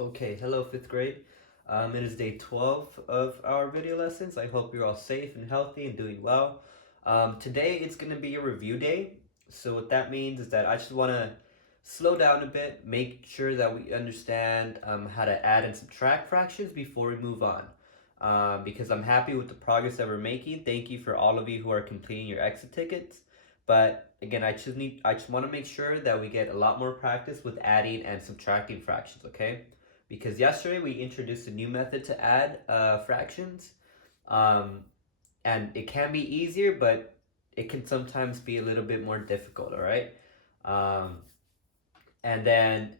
Okay, hello fifth grade. It is day 12 of our video lessons. I hope you're all safe and healthy and doing well. Today it's going to be a review day. So what that means is that I just want to slow down a bit, make sure that we understand how to add and subtract fractions before we move on. Because I'm happy with the progress that we're making. Thank you for all of you who are completing your exit tickets. But again, I just want to make sure that we get a lot more practice with adding and subtracting fractions, okay? Because yesterday we introduced a new method to add fractions. Um, and it can be easier, but it can sometimes be a little bit more difficult, all right? Um, and then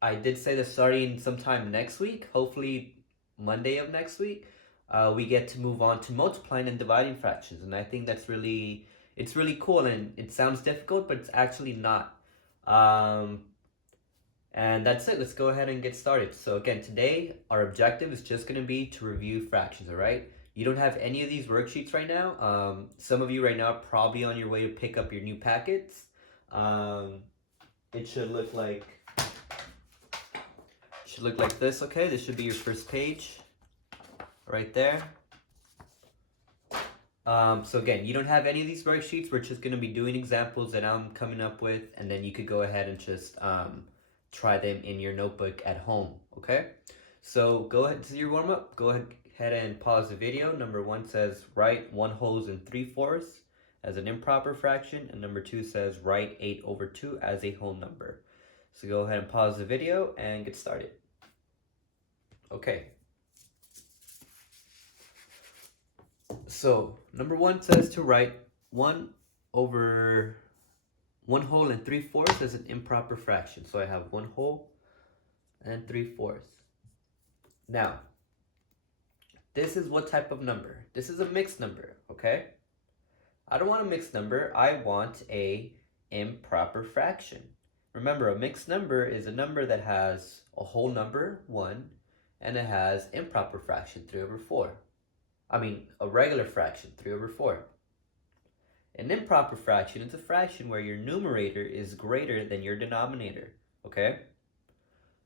I did say that starting sometime next week, hopefully Monday of next week, we get to move on to multiplying and dividing fractions. And I think it's really cool and it sounds difficult, but it's actually not. Um, and that's it. Let's go ahead and get started. So again, today our objective is just going to be to review fractions, all right? You don't have any of these worksheets right now. Some of you right now are probably on your way to pick up your new packets. Um, it should look like this, okay? This should be your first page right there. So again, you don't have any of these worksheets. We're just going to be doing examples that I'm coming up with, and then you could go ahead and just try them in your notebook at home, okay? So go ahead, this is your warm-up. Go ahead and pause the video. Number 1 says write 1 whole and 3/4 as an improper fraction, and number 2 says write 8/2 as a whole number. So go ahead and pause the video and get started. Okay. So number 1 says to write 1 whole and 3/4 as an improper fraction. So I have 1 whole and 3/4. Now, this is what type of number? This is a mixed number, okay? I don't want a mixed number. I want a improper fraction. Remember, a mixed number is a number that has a whole number, 1, and it has improper fraction, 3/4. I mean, a regular fraction, 3/4. An improper fraction is a fraction where your numerator is greater than your denominator, okay?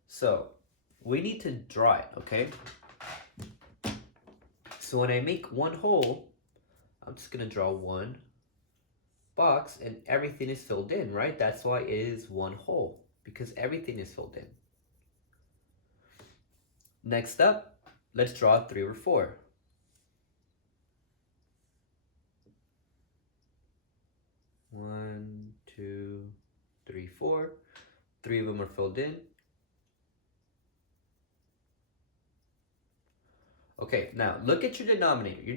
So, we need to draw it, okay? So when I make 1 whole, I'm just going to draw 1 box and everything is filled in, right? That's why it is 1 whole, because everything is filled in. Next up, let's draw 3/4. 1, 2, 3, 4. 3 of them are filled in. Okay, now look at your denominator. Your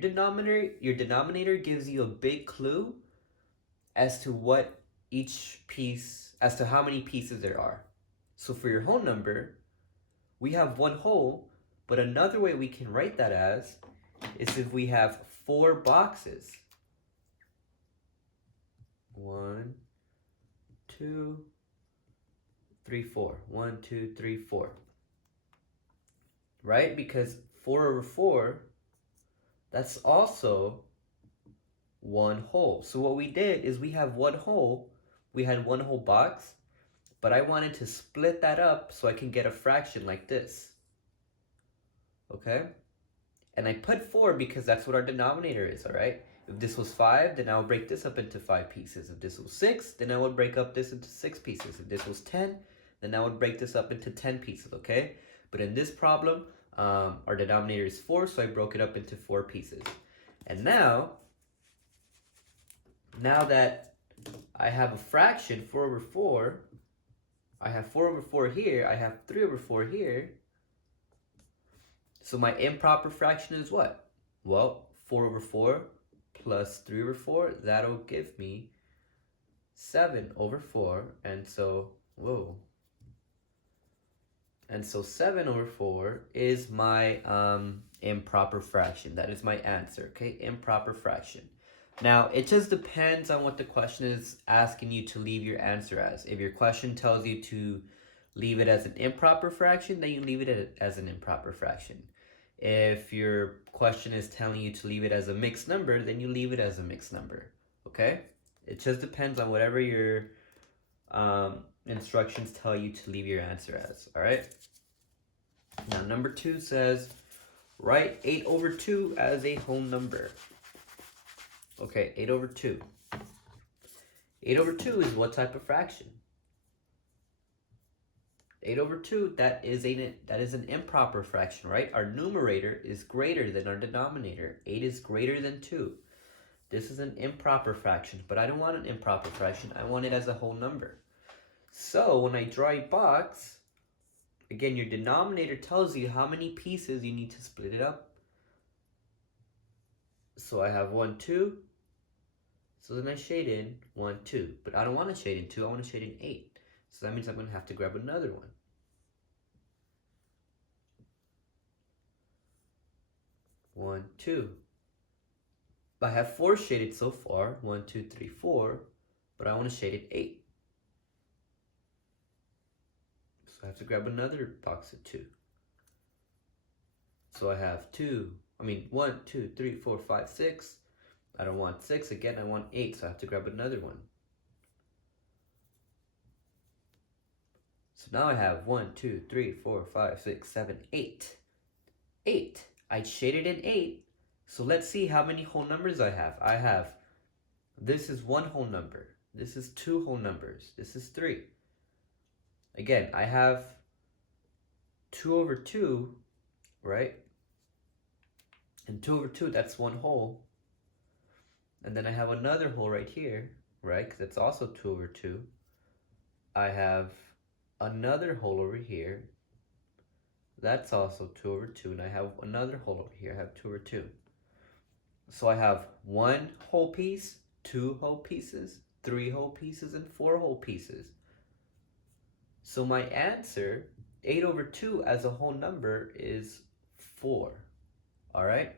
denominator gives you a big clue as to what each piece, as to how many pieces there are. So for your whole number, we have 1 whole, but another way we can write that as is if we have 4 boxes. 1, 2, 3, 4. 1, 2, 3, 4. Right? Because 4/4, that's also 1 whole. So what we did is we have 1 whole, we had 1 whole box, but I wanted to split that up so I can get a fraction like this. Okay? And I put 4 because that's what our denominator is, all right? If this was 5, then I would break this up into 5 pieces. If this was 6, then I would break up this into 6 pieces. If this was 10, then I would break this up into 10 pieces, okay? But in this problem, our denominator is 4, so I broke it up into 4 pieces. And now that I have a fraction, 4/4, I have 4/4 here, I have 3/4 here. So my improper fraction is what? Well, 4/4 plus 3/4, that'll give me 7/4. And so, whoa. And so 7/4 is my improper fraction. That is my answer, okay? Improper fraction. Now, it just depends on what the question is asking you to leave your answer as. If your question tells you to leave it as an improper fraction, then you leave it as an improper fraction. If your question is telling you to leave it as a mixed number, then you leave it as a mixed number, okay? It just depends on whatever your instructions tell you to leave your answer as, all right? Number 2 says, write 8 over 2 as a whole number. Okay, 8 over 2. 8 over 2 is what type of fraction? 8 over 2, that is an improper fraction, right? Our numerator is greater than our denominator. 8 is greater than 2. This is an improper fraction, but I don't want an improper fraction. I want it as a whole number. So when I draw a box, again, your denominator tells you how many pieces you need to split it up. So I have 1, 2. So then I shade in 1, 2. But I don't want to shade in 2. I want to shade in 8. So that means I'm going to have to grab another one. 1, 2. I have 4 shaded so far. 1, 2, 3, 4. But I want to shade it 8. So I have to grab another box of 2. So I have 1, 2, 3, 4, 5, 6. I don't want 6 again, I want 8, so I have to grab another one. So now I have 1, 2, 3, 4, 5, 6, 7, 8. 8. I shaded in 8. So let's see how many whole numbers I have. This is 1 whole number. This is 2 whole numbers. This is 3. Again, I have 2 over 2, right? And 2 over 2, that's 1 whole. And then I have another whole right here, right? Because it's also 2 over 2. I have another whole over here. That's also 2 over 2. And I have another whole over here. I have 2 over 2. So I have 1 whole piece, 2 whole pieces, 3 whole pieces, and 4 whole pieces. So my answer, 8 over 2 as a whole number, is 4. All right?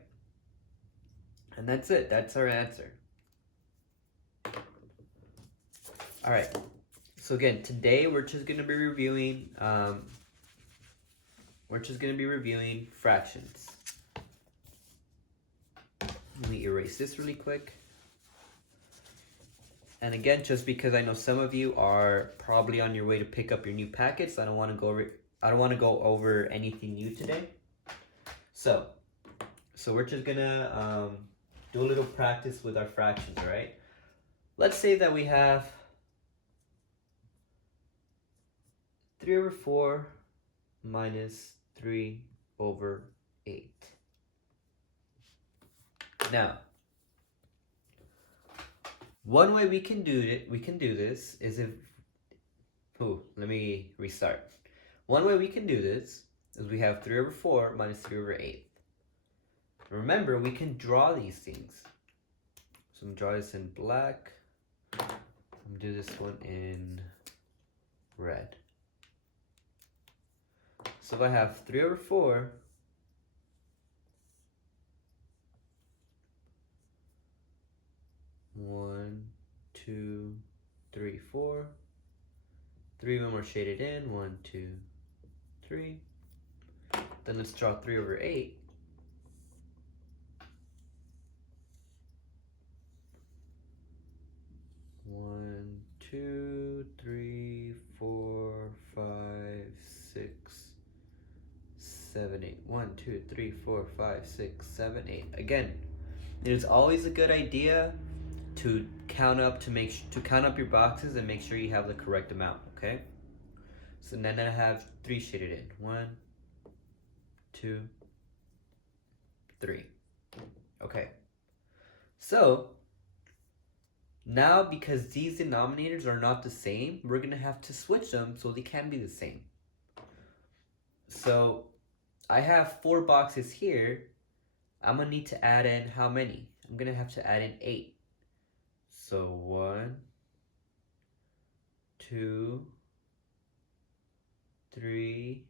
And that's it. That's our answer. All right. So again, today we're just going to be reviewing fractions. Let me erase this really quick. And again, just because I know some of you are probably on your way to pick up your new packets, I don't want to go over anything new today. So we're just gonna do a little practice with our fractions, all right? Let's say that we have 3 over 4 minus 3 over 8. Now, one way we can do this is let me restart. One way we can do this is we have 3 over 4 minus 3 over 8. Remember, we can draw these things. So I'm going to draw this in black. I'm going to do this one in red. So if I have 3 over 4 1, 2, 3, 4. 3 of them are shaded in. 1, 2, 3. Then let's draw 3 over 8. 1, 2, 3, 4, 5, 6, 7, 8. 1, 2, 3, 4, 5, 6, 7, 8. Again, it is always a good idea to count up your boxes and make sure you have the correct amount, okay? So then I have 3 shaded in. 1, 2, 3. Okay. So now, because these denominators are not the same, we're gonna have to switch them so they can be the same. So I have 4 boxes here. I'm gonna need to add in how many? I'm gonna have to add in 8. So 1, 2, 3,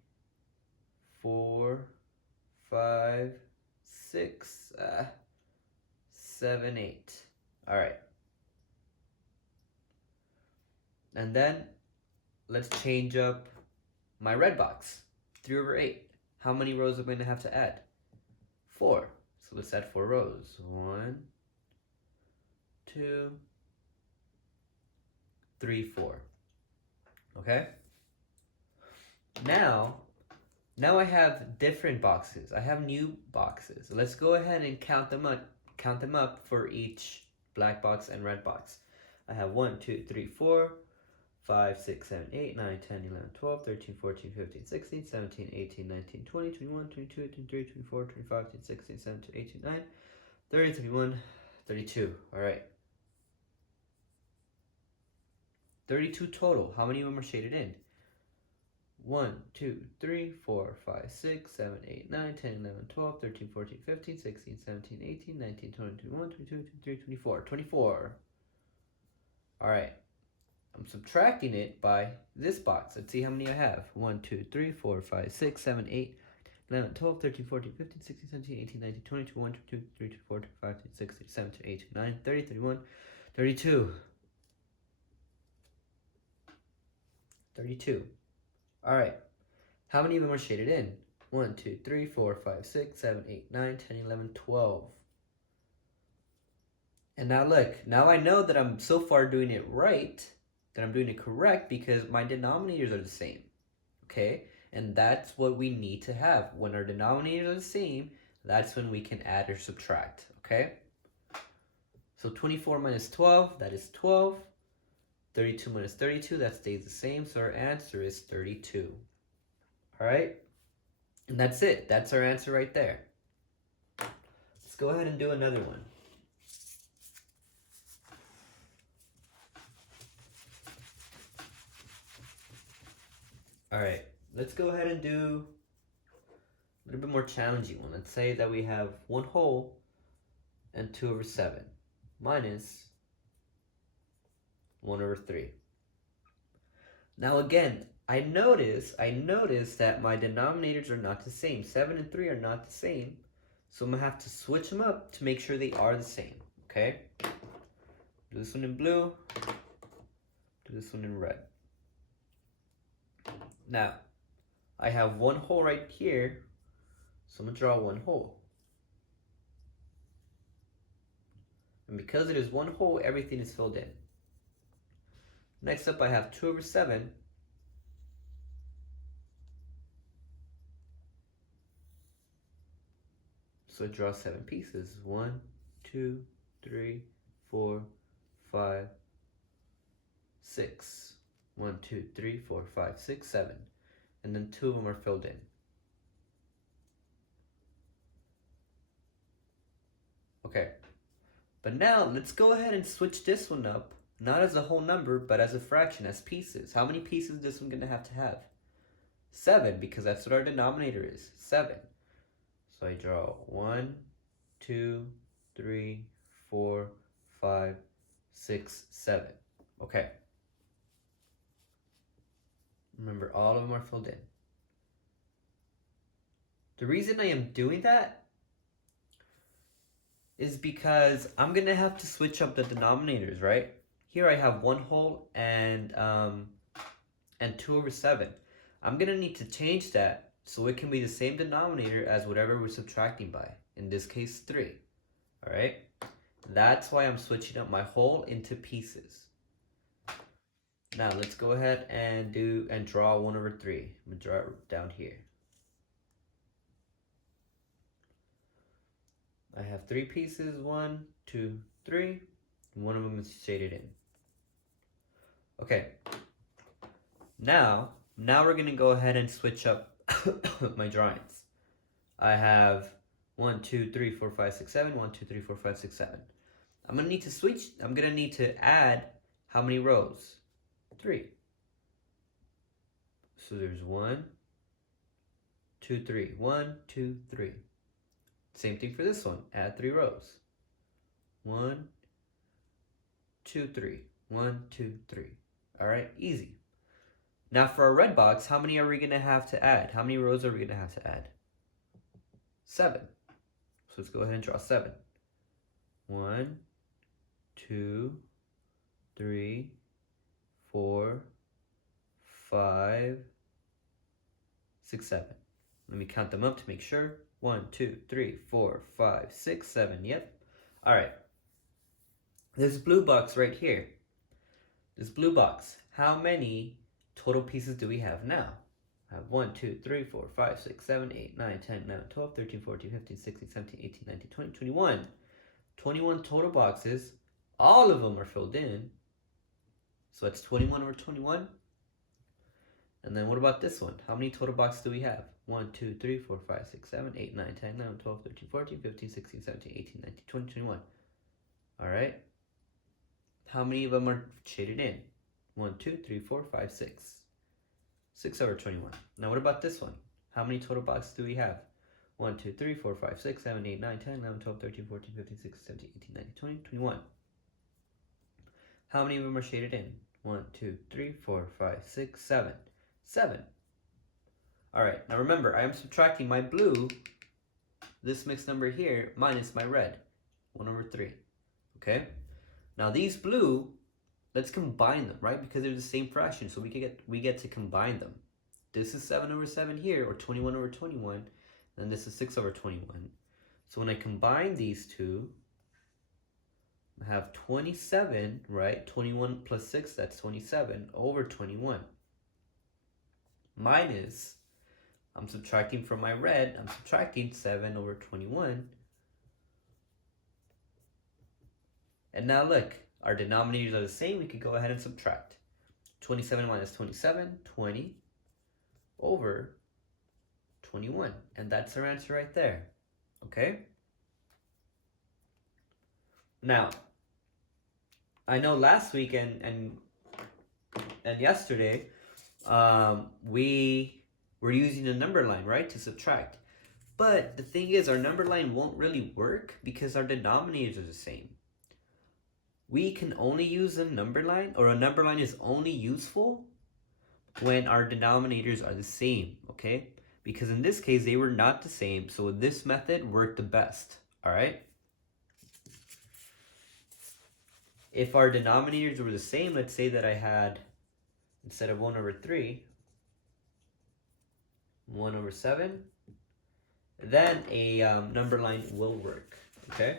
4, 5, 6, 7, 8. All right. And then let's change up my red box. 3 over 8. How many rows am I going to have to add? 4. So let's add 4 rows. 1, 2, 3, 4. Okay? Now, Now I have different boxes. I have new boxes. Let's go ahead and count them up for each black box and red box. I have 1, 2, 3, 4, 5, 6, 7, 8, 9, 10, 11, 12, 13, 14, 15, 16, 17, 18, 19, 20, 21, 22, 23, 24, 25, 26, 16, 17, 18, 19, 30, 31, 32. All right. 32 total. How many of them are shaded in? 1, 2, 3, 4, 5, 6, 7, 8, 9, 10, 11, 12, 13, 14, 15, 16, 17, 18, 19, 20, 21, 22, 23, 24. 24. All right. I'm subtracting it by this box. Let's see how many I have. 1, 2, 3, 4, 5, 6, 7, 8, 11, 12, 13, 14, 15, 16, 17, 18, 19, 20, 21, 22, 23, 24, 25, 26, 27, 28, 29, 30, 31, 32. 32. All right. How many of them are shaded in? 1, 2, 3, 4, 5, 6, 7, 8, 9, 10, 11, 12. And now look, now I know that I'm so far doing it right, that I'm doing it correct because my denominators are the same. Okay? And that's what we need to have. When our denominators are the same, that's when we can add or subtract. Okay? So 24 minus 12, that is 12. 32 minus 32, that stays the same. So our answer is 32. All right? And that's it. That's our answer right there. Let's go ahead and do another one. All right, let's go ahead and do a little bit more challenging one. Let's say that we have 1 whole and 2 over 7 minus 1 over 3. Now again, I notice that my denominators are not the same. 7 and 3 are not the same. So I'm going to have to switch them up to make sure they are the same. Okay? Do this one in blue. Do this one in red. Now, I have 1 whole right here. So I'm going to draw 1 whole. And because it is 1 whole, everything is filled in. Next up, I have 2 over 7. So I draw 7 pieces. 1, 2, 3, 4, 5, 6. 1, 2, 3, 4, 5, 6, 7. And then 2 of them are filled in. Okay. But now let's go ahead and switch this one up. Not as a whole number, but as a fraction, as pieces. How many pieces is this one going to have? 7, because that's what our denominator is. 7. So I draw 1, 2, 3, 4, 5, 6, 7. Okay. Remember, all of them are filled in. The reason I am doing that is because I'm going to have to switch up the denominators, right? Here I have 1 whole and 2 over 7. I'm going to need to change that so it can be the same denominator as whatever we're subtracting by. In this case, 3. All right? That's why I'm switching up my whole into pieces. Now let's go ahead and draw 1 over 3. I'm going to draw it down here. I have 3 pieces, 1, 2, 3, and one of them is shaded in. Okay. Now we're going to go ahead and switch up my drawings. I have 1, 2, 3, 4, 5, 6, 7, 1, 2, 3, 4, 5, 6, 7. I'm going to need to add how many rows? 3. So there's 1, 2, 3. 1, 2, 3. Same thing for this one. Add 3 rows. 1, 2, 3. 1, 2, 3. All right, easy. Now for our red box, how many are we going to have to add? How many rows are we going to have to add? 7. So let's go ahead and draw 7. 1, 2, 3, 4, 5, 6, 7. Let me count them up to make sure. 1, 2, 3, 4, 5, 6, 7. Yep. All right. This blue box right here. This blue box. How many total pieces do we have now? I have 1, 2, 3, 4, 5, 6, 7, 8, 9, 10, 11, 12, 13, 14, 15, 16, 17, 18, 19, 20, 21. 21 total boxes. All of them are filled in. So that's 21 over 21. And then what about this one? How many total boxes do we have? 1, 2, 3, 4, 5, 6, 7, 8, 9, 10, 11, 12, 13, 14, 15, 16, 17, 18, 19, 20, 21. Alright? How many of them are shaded in? 1, 2, 3, 4, 5, 6. 6 over 21. Now what about this one? How many total boxes do we have? 1, 2, 3, 4, 5, 6, 7, 8, 9, 10, 11, 12, 13, 14, 15, 16, 17, 18, 19, 20, 21. How many of them are shaded in? 1, 2, 3, 4, 5, 6, 7. 7. Alright, now remember, I am subtracting my blue, this mixed number here, minus my red. 1 over 3. Okay? Now these blue, let's combine them, right? Because they're the same fraction, so we get to combine them. This is 7 over 7 here, or 21 over 21, and this is 6 over 21. So when I combine these two, I have 27, right? 21 plus 6, that's 27, over 21. Minus, I'm subtracting from my red, I'm subtracting 7 over 21. And now look, our denominators are the same, we could go ahead and subtract. 27 minus 27, 20 over 21. And that's our answer right there. Okay? Now, I know last week and yesterday, we were using a number line, right, to subtract. But the thing is, our number line won't really work because our denominators are the same. We can only use a number line, or a number line is only useful when our denominators are the same, okay? Because in this case, they were not the same, so this method worked the best, all right? If our denominators were the same, let's say that I had, instead of 1 over 3, 1 over 7, then a number line will work, okay?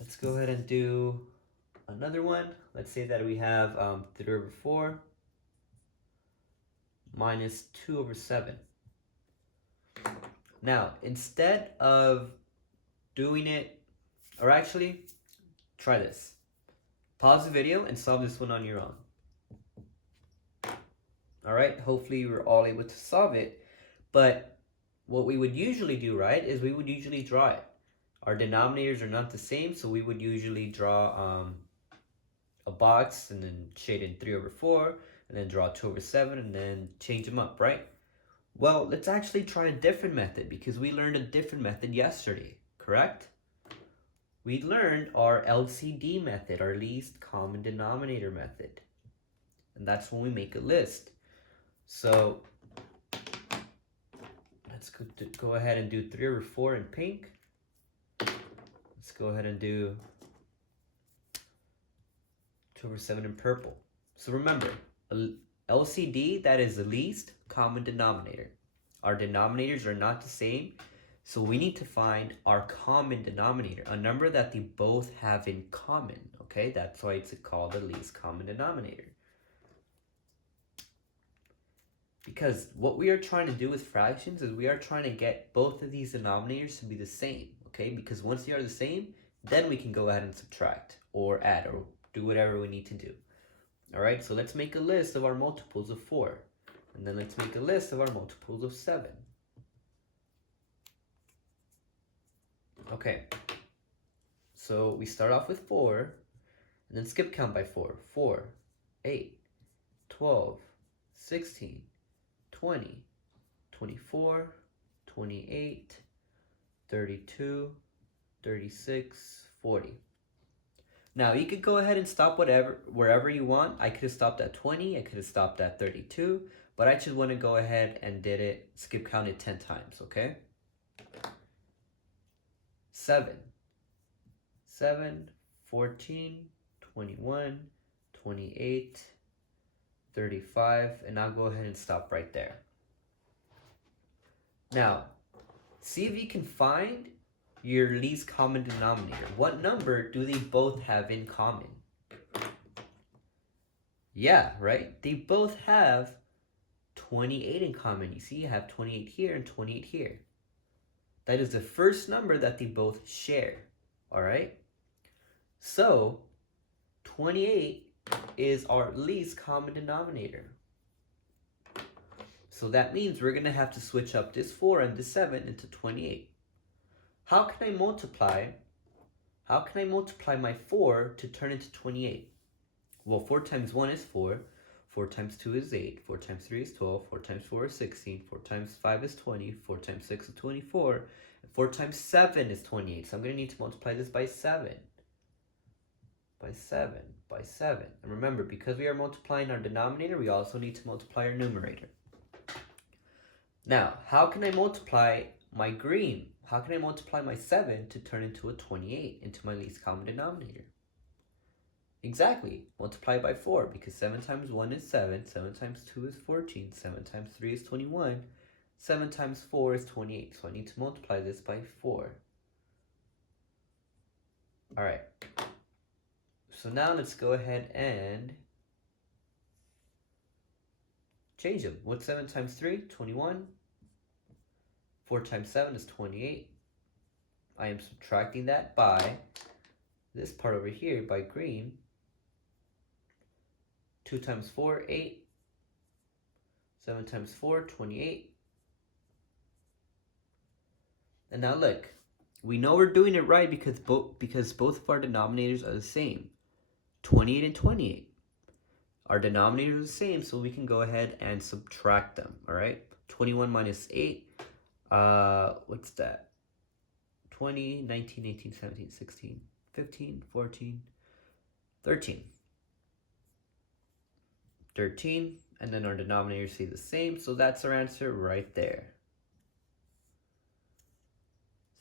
Let's go ahead and do another one. Let's say that we have 3 over 4 minus 2 over 7. Now, instead of doing it, or actually, try this. Pause the video and solve this one on your own. Alright, hopefully you were all able to solve it. But what we would usually do, right, is we would usually draw it. Our denominators are not the same, so we would usually draw a box and then shade in 3 over 4, and then draw 2 over 7, and then change them up, right? Well, let's actually try a different method because we learned a different method yesterday, correct? We learned our LCD method, our least common denominator method. And that's when we make a list. So let's go ahead and do 3 over 4 in pink. Let's go ahead and do 2 over 7 in purple. So remember, LCD, that is the least common denominator. Our denominators are not the same, so we need to find our common denominator, a number that they both have in common, okay? That's why it's called the least common denominator. Because what we are trying to do with fractions is we are trying to get both of these denominators to be the same, okay? Because once they are the same, then we can go ahead and subtract or add or do whatever we need to do. All right, so let's make a list of our multiples of 4. And then let's make a list of our multiples of 7. Okay, so we start off with 4, and then skip count by 4. 4, 8, 12, 16, 20, 24, 28, 32, 36, 40. Now, you could go ahead and stop wherever you want. I could have stopped at 20, I could have stopped at 32, but I just want to go ahead and skip count it 10 times, okay? 7, 14, 21, 28, 35, and I'll go ahead and stop right there. Now, see if you can find your least common denominator. What number do they both have in common? Yeah, right? They both have 28 in common. You see, you have 28 here and 28 here. That is the first number that they both share, all right? So, 28 is our least common denominator. So that means we're going to have to switch up this 4 and this 7 into 28. How can I multiply my 4 to turn into 28? Well, 4 times 1 is 4. 4 times 2 is 8. 4 times 3 is 12. 4 times 4 is 16. 4 times 5 is 20. 4 times 6 is 24. And 4 times 7 is 28. So I'm going to need to multiply this by 7. By 7. By 7. And remember, because we are multiplying our denominator, we also need to multiply our numerator. Now, how can I multiply my green? How can I multiply my 7 to turn into a 28, into my least common denominator? Exactly, multiply by 4, because 7 times 1 is 7, 7 times 2 is 14, 7 times 3 is 21, 7 times 4 is 28, so I need to multiply this by 4. Alright, so now let's go ahead and change them. What's 7 times 3? 21. 4 times 7 is 28. I am subtracting that by this part over here, by green. 2 times 4, 8. 7 times 4, 28. And now look, we know we're doing it right because both of our denominators are the same. 28 and 28. Our denominators are the same, so we can go ahead and subtract them, all right? 21 minus 8. What's that? 20, 19, 18, 17, 16, 15, 14, 13. 13, and then our denominators stay the same, so that's our answer right there.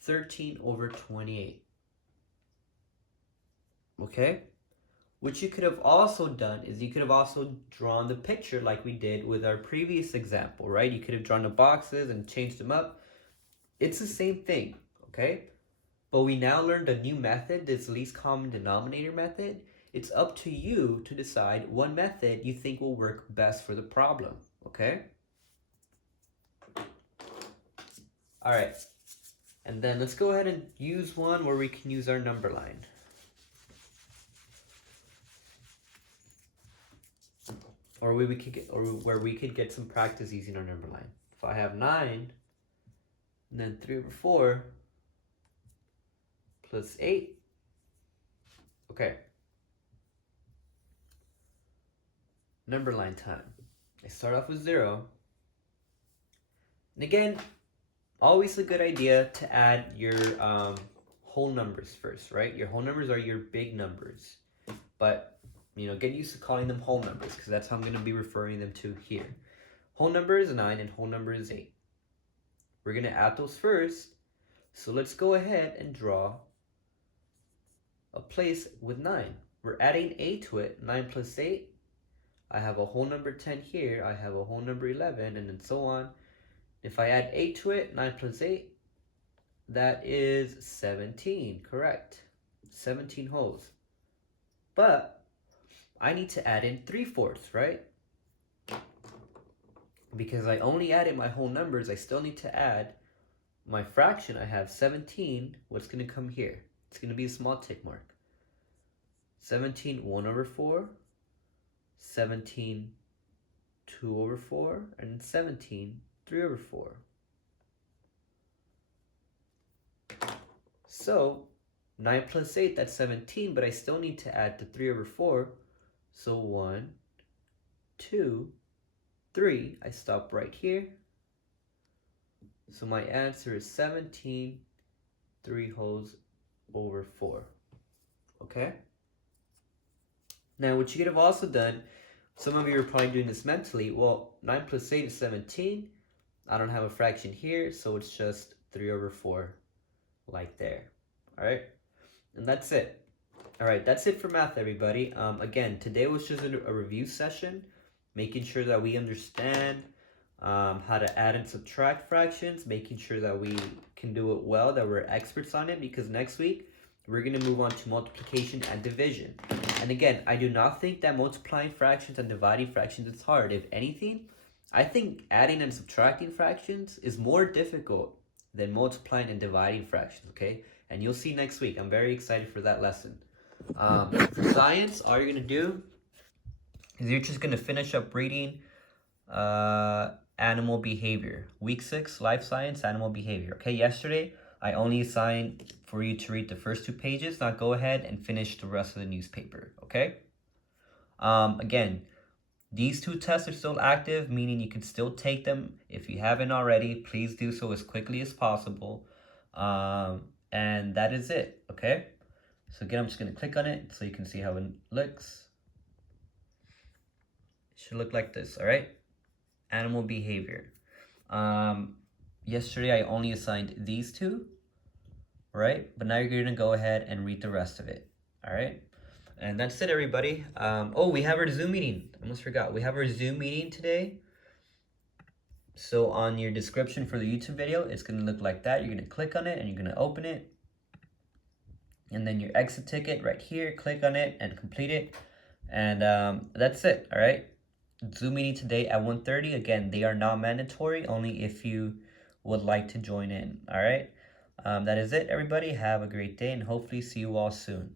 13 over 28. Okay? What you could have also done is you could have also drawn the picture like we did with our previous example, right? You could have drawn the boxes and changed them up. It's the same thing, okay? But we now learned a new method, this least common denominator method. It's up to you to decide what method you think will work best for the problem, okay? All right, and then let's go ahead and use one where we can use our number line. Or where we could get some practice using our number line. If I have 9, and then 3 over 4 plus 8. Okay. Number line time. I start off with 0. And again, always a good idea to add your whole numbers first, right? Your whole numbers are your big numbers. But get used to calling them whole numbers because that's how I'm going to be referring them to here. Whole number is 9 and whole number is 8. We're going to add those first. So let's go ahead and draw a place with 9. We're adding 8 to it. 9 plus 8. I have a whole number 10 here. I have a whole number 11 and then so on. If I add 8 to it, 9 plus 8, that is 17. Correct. 17 wholes. But I need to add in 3/4, right? Because I only added my whole numbers, I still need to add my fraction. I have 17. What's going to come here? It's going to be a small tick mark. 17, 1 over 4. 17, 2 over 4. And 17, 3 over 4. So, 9 plus 8, that's 17, but I still need to add the 3 over 4. So 1, 2, 3. I stop right here. So my answer is 17, 3 wholes over 4. Okay? Now what you could have also done, some of you are probably doing this mentally. Well, 9 plus 8 is 17. I don't have a fraction here, so it's just 3 over 4 like there. Alright? And that's it. Alright, that's it for math, everybody. Again, today was just a review session, making sure that we understand how to add and subtract fractions, making sure that we can do it well, that we're experts on it, because next week we're going to move on to multiplication and division. And again, I do not think that multiplying fractions and dividing fractions is hard. If anything, I think adding and subtracting fractions is more difficult than multiplying and dividing fractions, okay? And you'll see next week. I'm very excited for that lesson. For science, all you're going to do is you're just going to finish up reading animal behavior. Week 6, life science, animal behavior. Okay, yesterday, I only assigned for you to read the first 2 pages. Now go ahead and finish the rest of the newspaper, okay? Again, these 2 tests are still active, meaning you can still take them. If you haven't already, please do so as quickly as possible. And that is it, okay? So again, I'm just going to click on it so you can see how it looks. It should look like this, all right? Animal behavior. Yesterday, I only assigned these 2, right? But now you're going to go ahead and read the rest of it, all right? And that's it, everybody. Oh, we have our Zoom meeting. I almost forgot. We have our Zoom meeting today. So on your description for the YouTube video, it's going to look like that. You're going to click on it and you're going to open it. And then your exit ticket right here, click on it and complete it. And that's it, all right? Zoom meeting today at 1:30. Again, they are not mandatory, only if you would like to join in, all right? That is it, everybody. Have a great day and hopefully see you all soon.